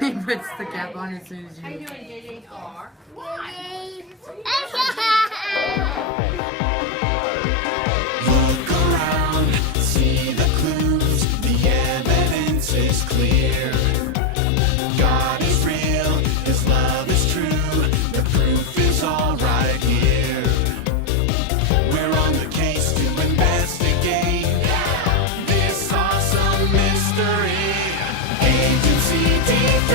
He puts the cap on as soon as you. How you doing, JJ? Look around, see the clues, the evidence is clear. God is real, His love is true, the proof is all right here. We're on the case to investigate this awesome mystery. Agency D3,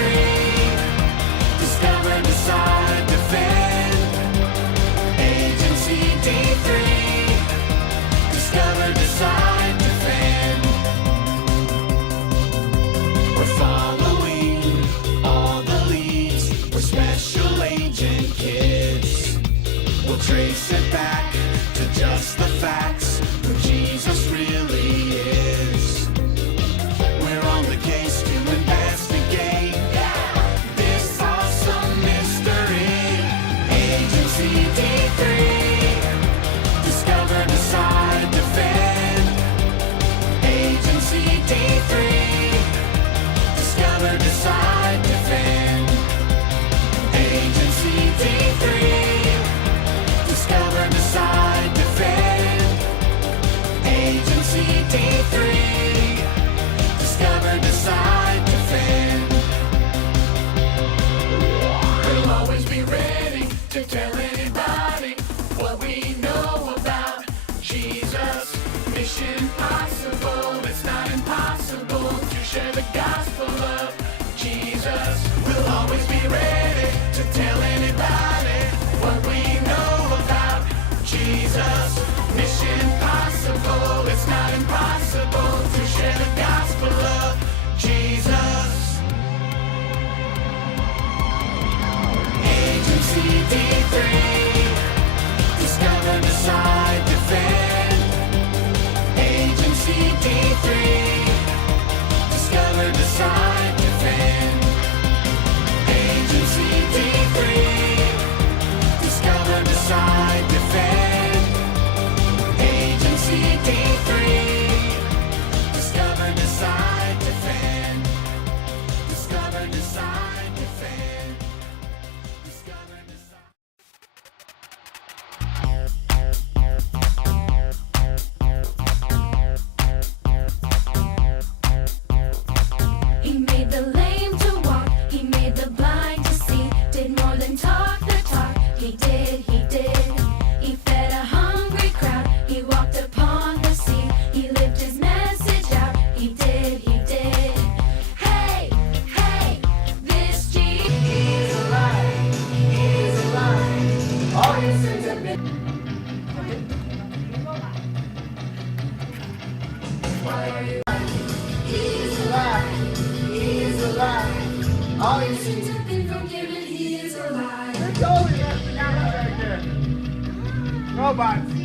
discover, decide, defend. Agency D3, discover, decide, defend. We're following all the leads. We're special agent kids. We'll trace it back to just the facts, who Jesus really is. We're on the case to investigate this awesome mystery. Agency D3, discover, decide, defend. Agency D3, discover, decide, defend. Agency D3, discover, decide, defend. Agency D3, discover, decide, defend. We'll always be ready to tell anybody what we know about Jesus. Mission possible, it's not impossible to share the gospel of Jesus. We'll always be ready to tell anybody what we know about Jesus. Mission possible, it's not impossible to share the gospel of Jesus. Agency D3, discover, decide, defend. Agency D3, discover, decide, defend. Agency D3, discover, decide, defend. Agency D3, discover, decide, defend. Discover, decide, defend. Discover, decide. He made the lame to walk, he made the blind to see, did more than talk the talk, he did, he did. He fed a hungry crowd, he walked upon the sea, he lived his message out, he did, he did. Hey, hey, this Jesus, he's alive, he's alive. All your sins have been. Why are you? He's alive, he's alive. All your sins have been forgiven, he is alive. Robots.